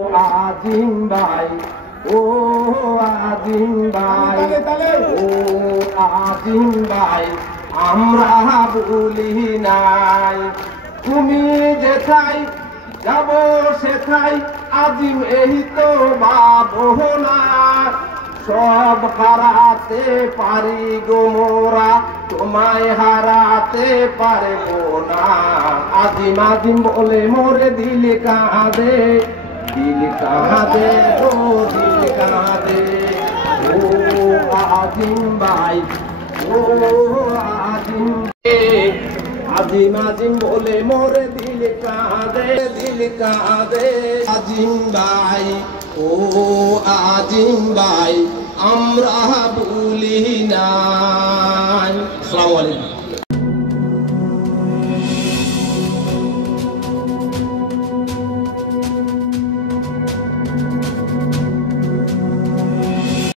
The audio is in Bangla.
আজিম ভাই, ও আজিম ভাই, ও আজিম ভাই, আমরা ভুলি নাই। তুমি যেথায় যাব সেথায় আজিম এই তো ভাবনা। সব হারাতে পারি গো মোরা, তোমায় হারাতে পারবো না। আজিম আজিম বলে মোরে দিল কাঁদে, দিল কাঁদে ও দিল কাঁদে। ও আজিম ভাই, ও আজিম, আজিম আজিম বলে মোরে দিল কাঁদে, দিল কাঁদে। আজিম ভাই, ও আজিম ভাই, আমরা ভুলি নাই। আসসালামু আলাইকুম।